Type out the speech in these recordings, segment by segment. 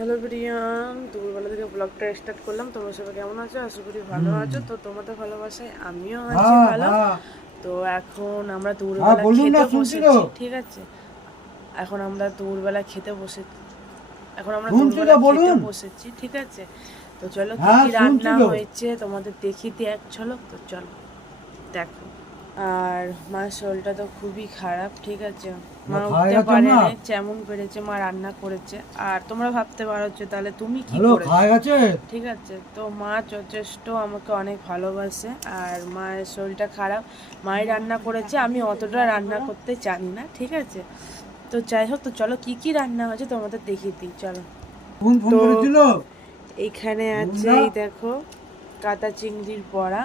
Hello Brian, দুপুরবেলা থেকে ব্লগটা স্টার্ট করলাম। তোমরা সবাই কেমন আছো? আশা করি ভালো আছো। তো তোমাদের ভালোবাসায় আমিও আছি ভালো। তো এখন আমরা দুপুরবেলা খেতে বসেছি, ঠিক আছে? এখন আমরা দুপুরবেলা খেতে বসেছি ঠিক আছে? তো চলো কি কি রান্না হয়েছে তোমাদের দেখিয়ে দিই এক ঝলক। তো চলো দেখো। আর মার শরীরটা তো খুবই খারাপ, ঠিক আছে? মা উঠতে পারে না, যেমন পেরেছে মা রান্না করেছে। আর তোমরা ভাবতে পারো যে তাহলে তুমি কি করেছো, ঠিক আছে? তো মা যথেষ্ট আমাকে অনেক ভালোবাসে। আর মায়ের শরীরটা খারাপ, মাই রান্না করেছে, আমি অতটা রান্না করতে জানি না, ঠিক আছে? তো যাই হোক, তো চলো কি কি রান্না হয়েছে তোমাদের দেখিয়ে দিই, চলো। তো এইখানে আছে, এই দেখো, কাঁটা চিংড়ির বড়া,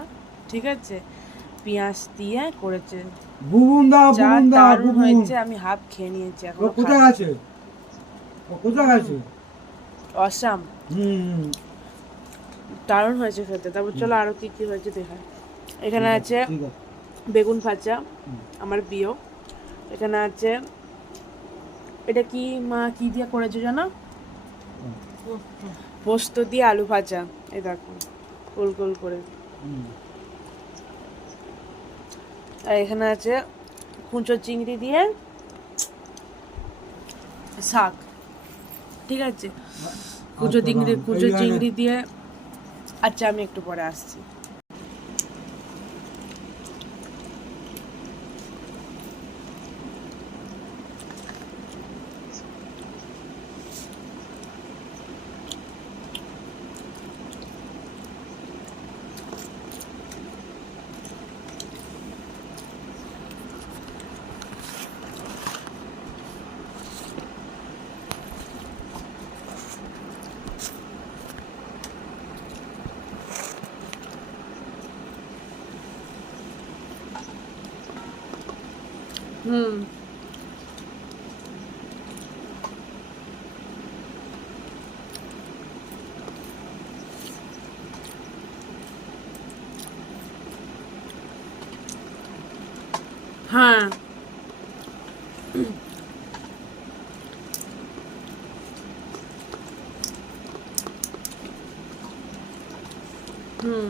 ঠিক আছে? পেঁয়াজ দিয়ে করেছে, যা দারুণ হয়েছে। আমি হাফ খেয়ে নিয়েছি, এখন অসাম, দারুণ হয়েছে খেতে। তারপর চলো আরো কি কি হয়েছে দেখা। এখানে আছে বেগুন ভাজা, আমার প্রিয়। এখানে আছে, এটা কি মা কি দিয়ে করেছে জানো? পোস্ত দিয়ে আলু ভাজা, এই দেখো গোল গোল করে। আর এখানে আছে কুঁচো চিংড়ি দিয়ে শাক, ঠিক আছে? কুচো চিংড়ি দিয়ে। আচ্ছা, আমি একটু পরে আসছি। হুম, হ্যাঁ, হুম।